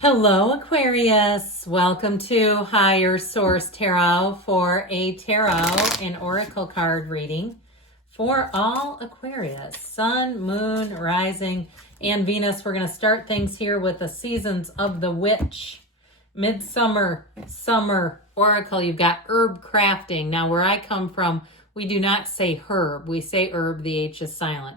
Hello, Aquarius. Welcome to Higher Source Tarot for a tarot and oracle card reading for all Aquarius, Sun, Moon, Rising, and Venus. We're going to start things here with the seasons of the Witch. Midsummer, Summer, Oracle. You've got herb crafting. Now, where I come from, we do not say herb. We say herb. The H is silent.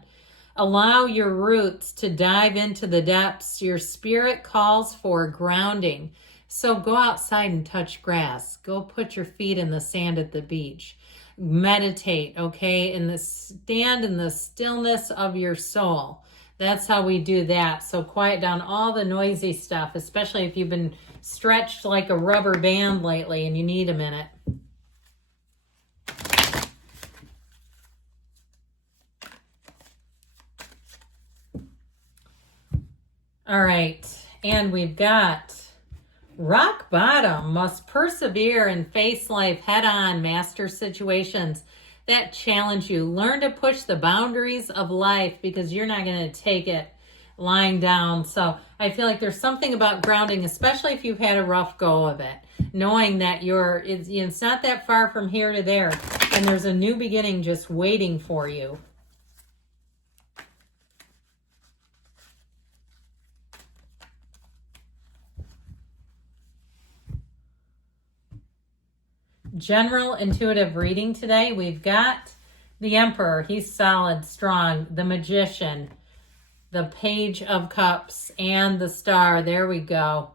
Allow your roots to dive into the depths. Your spirit calls for grounding. So go outside and touch grass. Go put your feet in the sand at the beach. Meditate, okay? Stand in the stillness of your soul. That's how we do that. So quiet down all the noisy stuff, especially if you've been stretched like a rubber band lately and you need a minute. All right, and we've got rock bottom, must persevere and face life head on, master situations that challenge you. Learn to push the boundaries of life because you're not going to take it lying down. So I feel like there's something about grounding, especially if you've had a rough go of it, knowing that it's not that far from here to there, and there's a new beginning just waiting for you. General intuitive reading today. We've got the Emperor. He's solid, strong. The Magician, the Page of Cups, and the Star. There we go.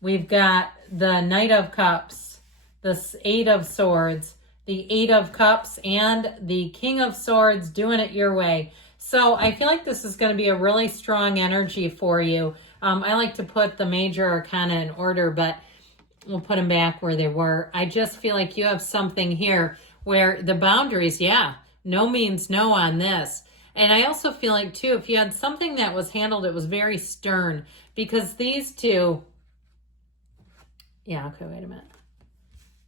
We've got the Knight of Cups, the Eight of Swords, the Eight of Cups, and the King of Swords, doing it your way. So I feel like this is going to be a really strong energy for you. I like to put the major arcana in order, but we'll put them back where they were. I just feel like you have something here where the boundaries, no means no on this. And I also feel like, too, if you had something that was handled, it was very stern. Because these two, wait a minute.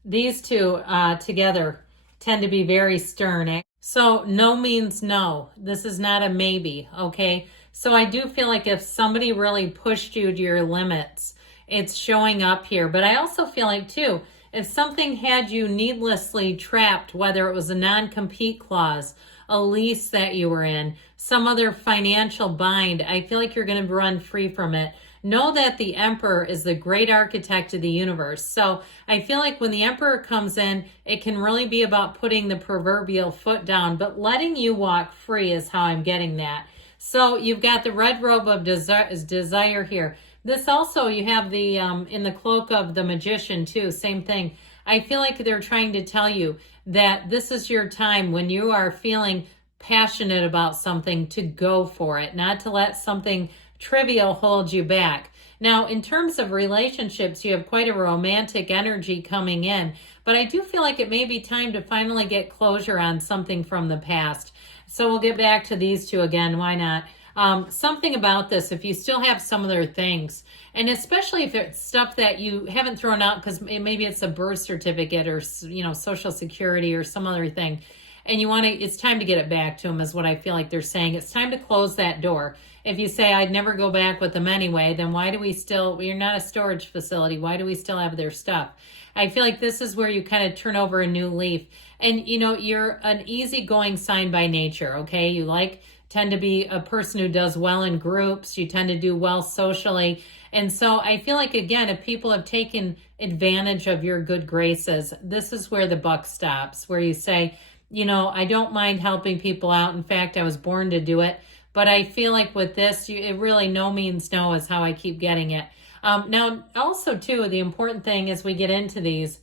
These two together tend to be very stern. So no means no. This is not a maybe, okay? So I do feel like if somebody really pushed you to your limits, it's showing up here. But I also feel like, too, if something had you needlessly trapped, whether it was a non-compete clause, a lease that you were in, some other financial bind, I feel like you're going to run free from it. Know that the Emperor is the great architect of the universe. So I feel like when the Emperor comes in, it can really be about putting the proverbial foot down, but letting you walk free is how I'm getting that. So you've got the red robe of desire here. This also, you have the, in the cloak of the Magician too, same thing. I feel like they're trying to tell you that this is your time when you are feeling passionate about something to go for it, not to let something trivial hold you back. Now, in terms of relationships, you have quite a romantic energy coming in, but I do feel like it may be time to finally get closure on something from the past. So we'll get back to these two again. Why not? Something about this, if you still have some other things, and especially if it's stuff that you haven't thrown out because maybe it's a birth certificate or, Social Security or some other thing, and it's time to get it back to them is what I feel like they're saying. It's time to close that door. If you say, I'd never go back with them anyway, then why do we're not a storage facility. Why do we still have their stuff? I feel like this is where you kind of turn over a new leaf. And, you're an easygoing sign by nature, okay? You tend to be a person who does well in groups. You tend to do well socially. And so I feel like, again, if people have taken advantage of your good graces, this is where the buck stops, where you say, I don't mind helping people out. In fact, I was born to do it. But I feel like with this, it really no means no is how I keep getting it. Now, also, too, the important thing as we get into these,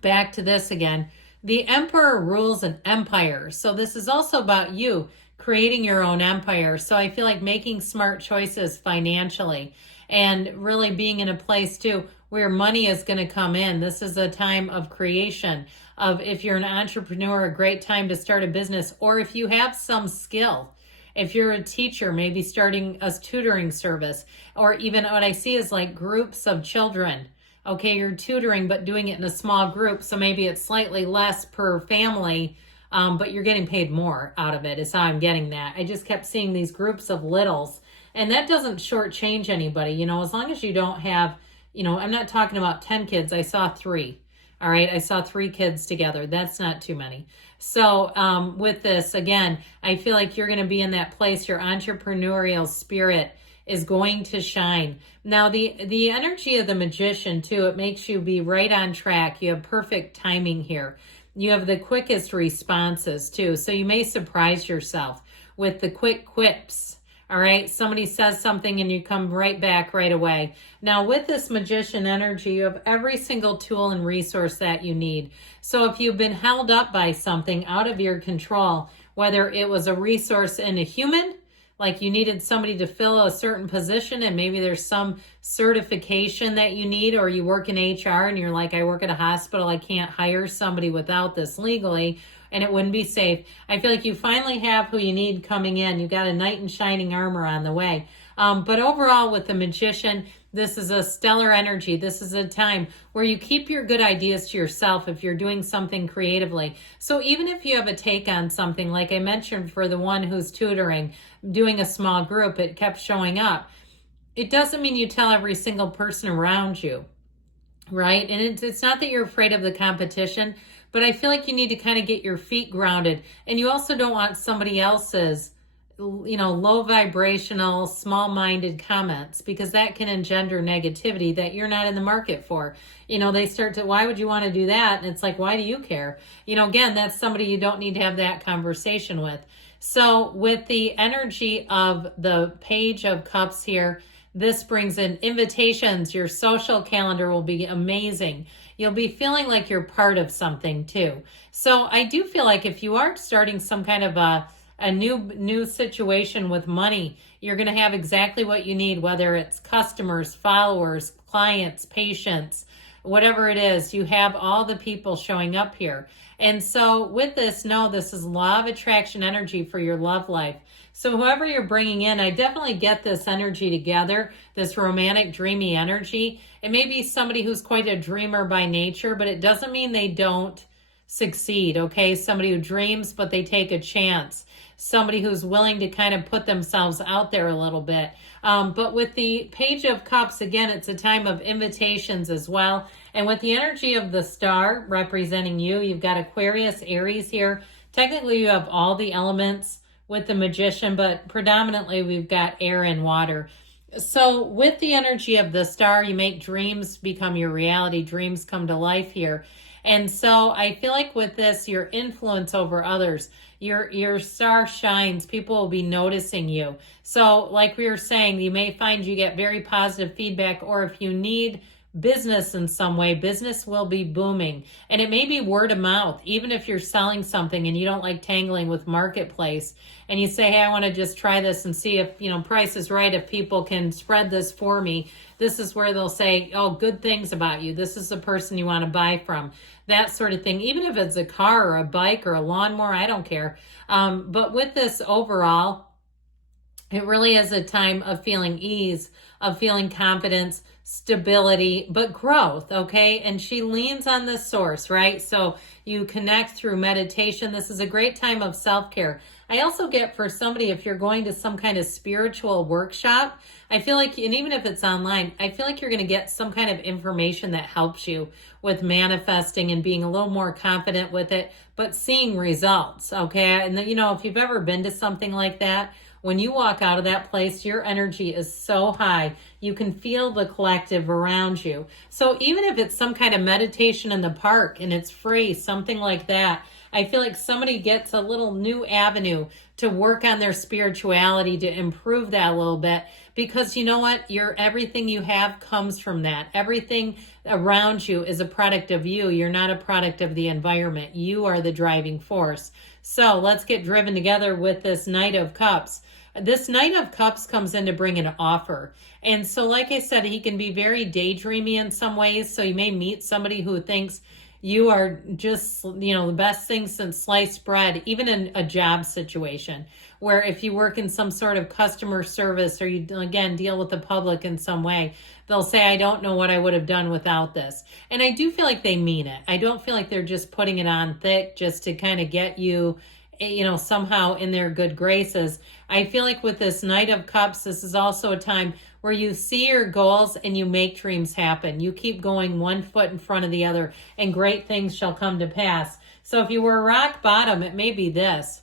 back to this again, the Emperor rules an empire. So this is also about you creating your own empire. So I feel like making smart choices financially and really being in a place too where money is going to come in. This is a time of creation, of if you're an entrepreneur, a great time to start a business, or if you have some skill. If you're a teacher, maybe starting a tutoring service, or even what I see is like groups of children. Okay, you're tutoring, but doing it in a small group. So maybe it's slightly less per family, but you're getting paid more out of it is how I'm getting that. I just kept seeing these groups of littles And that doesn't shortchange anybody, you know, as long as you don't have, you know, I'm not talking about 10 kids. I saw 3. All right. I saw 3 kids together. That's not too many. So with this, again, I feel like you're going to be in that place. Your entrepreneurial spirit is going to shine. Now, the energy of the Magician, too, it makes you be right on track. You have perfect timing here. You have the quickest responses, too. So you may surprise yourself with the quick quips. All right, somebody says something and you come right back right away. Now, with this Magician energy, you have every single tool and resource that you need. So if you've been held up by something out of your control, whether it was a resource in a human, like you needed somebody to fill a certain position and maybe there's some certification that you need, or you work in HR and you're like, I work at a hospital, I can't hire somebody without this legally, and it wouldn't be safe. I feel like you finally have who you need coming in. You got a knight in shining armor on the way. But overall, with the Magician, this is a stellar energy. This is a time where you keep your good ideas to yourself if you're doing something creatively. So even if you have a take on something, like I mentioned for the one who's tutoring, doing a small group, it kept showing up. It doesn't mean you tell every single person around you, right? And it's not that you're afraid of the competition, but I feel like you need to kind of get your feet grounded. And you also don't want somebody else's, you know, low vibrational, small-minded comments, because that can engender negativity that you're not in the market for. You know, they start to, why would you want to do that? And it's like, why do you care? You know, again, that's somebody you don't need to have that conversation with. So with the energy of the Page of Cups here, this brings in invitations. Your social calendar will be amazing. You'll be feeling like you're part of something too. So I do feel like if you are starting some kind of a new situation with money, you're going to have exactly what you need, whether it's customers, followers, clients, patients, whatever it is. You have all the people showing up here. And so with this, no, this is law of attraction energy for your love life. So whoever you're bringing in, I definitely get this energy together, this romantic, dreamy energy. It may be somebody who's quite a dreamer by nature, but it doesn't mean they don't succeed, okay? Somebody who dreams, but they take a chance. Somebody who's willing to kind of put themselves out there a little bit. But with the Page of Cups, again, it's a time of invitations as well. And with the energy of the star representing you, you've got Aquarius, Aries here. Technically, you have all the elements with the Magician, but predominantly we've got air and water. So with the energy of the star, you make dreams become your reality. Dreams come to life here. And so I feel like with this, your influence over others, your star shines. People will be noticing you. So like we were saying, you may find you get very positive feedback, or if you need business in some way, business will be booming. And it may be word of mouth. Even if you're selling something and you don't like tangling with marketplace, and you say, hey, I want to just try this and see if, you know, price is right, if people can spread this for me. This is where they'll say, oh, good things about you. This is the person you want to buy from. That sort of thing. Even if it's a car or a bike or a lawnmower, I don't care. But with this overall, it really is a time of feeling ease, of feeling confidence, stability, but growth, okay? And she leans on the source, right? So you connect through meditation. This is a great time of self-care. I also get for somebody, if you're going to some kind of spiritual workshop, I feel like, and even if it's online, I feel like you're going to get some kind of information that helps you with manifesting and being a little more confident with it, but seeing results, okay? And you know, if you've ever been to something like that, when you walk out of that place, your energy is so high. You can feel the collective around you. So even if it's some kind of meditation in the park and it's free, something like that, I feel like somebody gets a little new avenue to work on their spirituality, to improve that a little bit, because you know what? Everything you have comes from that. Everything around you is a product of you. You're not a product of the environment. You are the driving force. So let's get driven together with this Knight of Cups. This Knight of Cups comes in to bring an offer. And so like I said, he can be very daydreamy in some ways. So you may meet somebody who thinks you are just, you know, the best thing since sliced bread, even in a job situation, where if you work in some sort of customer service, or you, again, deal with the public in some way, they'll say, I don't know what I would have done without this. And I do feel like they mean it. I don't feel like they're just putting it on thick just to kind of get you somehow in their good graces. I feel like with this Knight of Cups, this is also a time where you see your goals and you make dreams happen. You keep going one foot in front of the other, and great things shall come to pass. So if you were rock bottom, it may be this.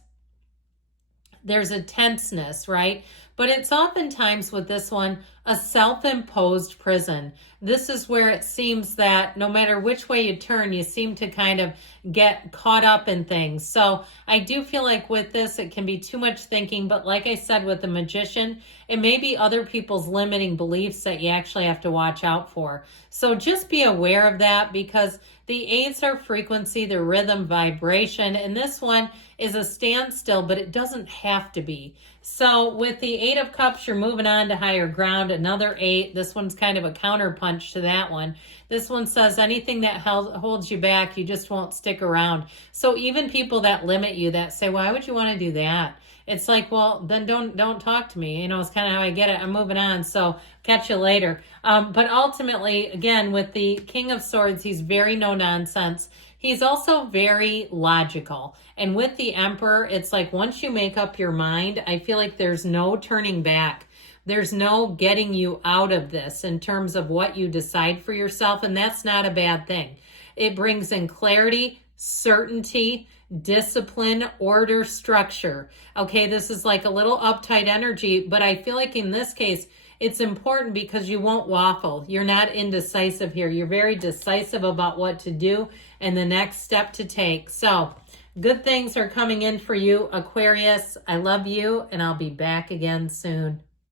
There's a tenseness, right? But it's oftentimes with this one, a self-imposed prison. This is where it seems that no matter which way you turn, you seem to kind of get caught up in things. So I do feel like with this, it can be too much thinking. But like I said, with the Magician, it may be other people's limiting beliefs that you actually have to watch out for. So just be aware of that, because the 8s are frequency, the rhythm, vibration, and this one is a standstill, but it doesn't have to be. So with the 8 of Cups, you're moving on to higher ground. Another 8. This one's kind of a counterpunch to that one. This one says anything that holds you back, you just won't stick around. So even people that limit you, that say, why would you want to do that? It's like, well, then don't talk to me. It's kind of how I get it. I'm moving on. So catch you later. But ultimately, again, with the King of Swords, he's very no nonsense. He's also very logical. And with the Emperor, it's like once you make up your mind, I feel like there's no turning back. There's no getting you out of this in terms of what you decide for yourself. And that's not a bad thing. It brings in clarity, certainty, discipline, order, structure. Okay, this is like a little uptight energy, but I feel like in this case, it's important because you won't waffle. You're not indecisive here. You're very decisive about what to do and the next step to take. So good things are coming in for you, Aquarius. I love you, and I'll be back again soon.